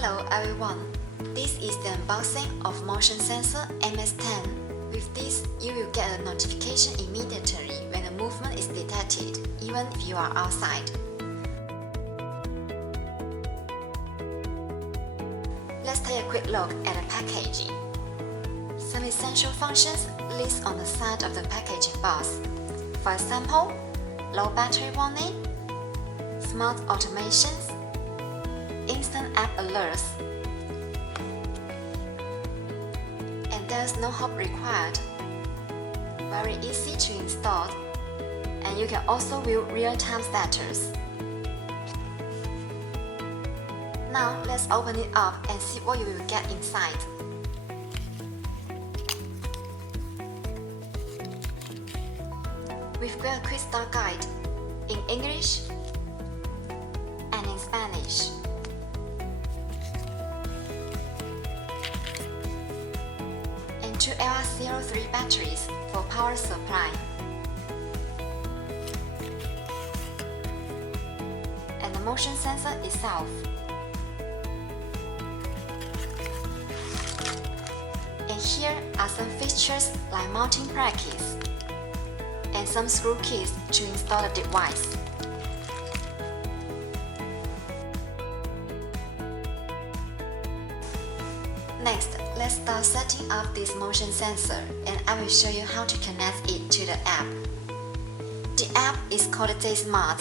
Hello everyone, this is the unboxing of motion sensor MS10. With this, you will get a notification immediately when a movement is detected, even if you are outside. Let's take a quick look at the packaging. Some essential functions listed on the side of the packaging box. For example, low battery warning, smart automations, instant app alerts, and there's no hop required. Very easy to install, and you can also view real-time status. Now let's open it up and see what you will get inside. We've got a quick start guide in English and in Spanish. And two LR03 batteries for power supply. And the motion sensor itself. And here are some features like mounting brackets and some screw keys to install the device. Next, let's start setting up this motion sensor, and I will show you how to connect it to the app. The app is called ZSmart,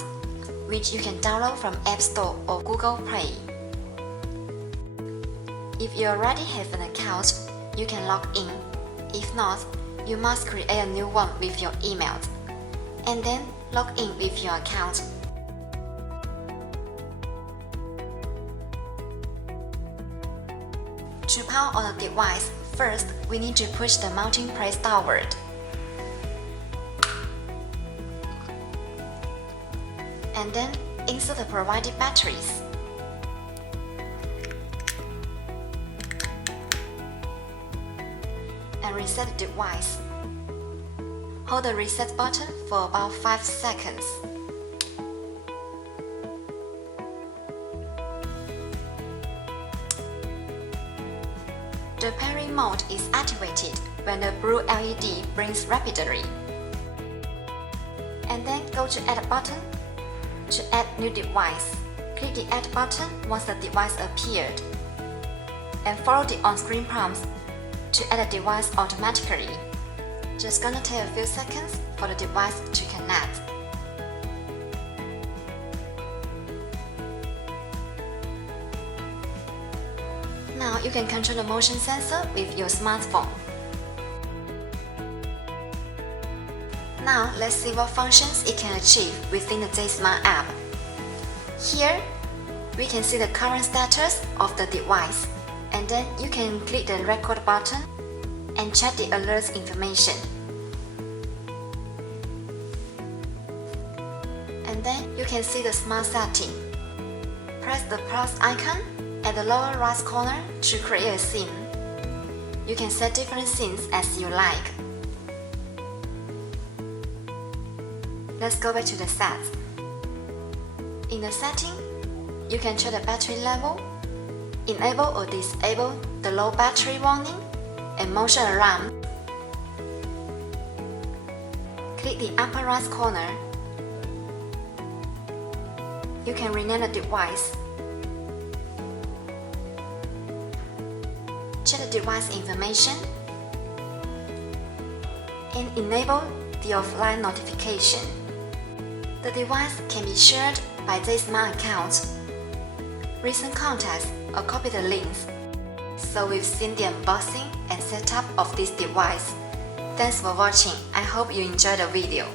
which you can download from App Store or Google Play. If you already have an account, you can log in. If not, you must create a new one with your email, and then log in with your account. To power on the device, first we need to push the mounting plate downward. And then insert the provided batteries. And reset the device. Hold the reset button for about 5 seconds. The pairing mode is activated when the blue LED blinks rapidly. And then go to Add button to add new device. Click the Add button once the device appeared. And follow the on-screen prompts to add the device automatically. Just gonna take a few seconds for the device to connect. Now you can control the motion sensor with your smartphone. Now let's see what functions it can achieve within the ZSmart app. Here, we can see the current status of the device, and then you can click the record button and check the alerts information. And then you can see the smart setting. Press the plus icon at the lower right corner to create a scene. You can set different scenes as you like. Let's go back to the sets. In the setting, you can check the battery level, enable or disable the low battery warning and motion alarm. Click the upper right corner. You can rename the device. Check the device information and enable the offline notification. The device can be shared by ZSmart accounts, recent contacts, or copy the links. So we've seen the unboxing and setup of this device. Thanks for watching. I hope you enjoyed the video.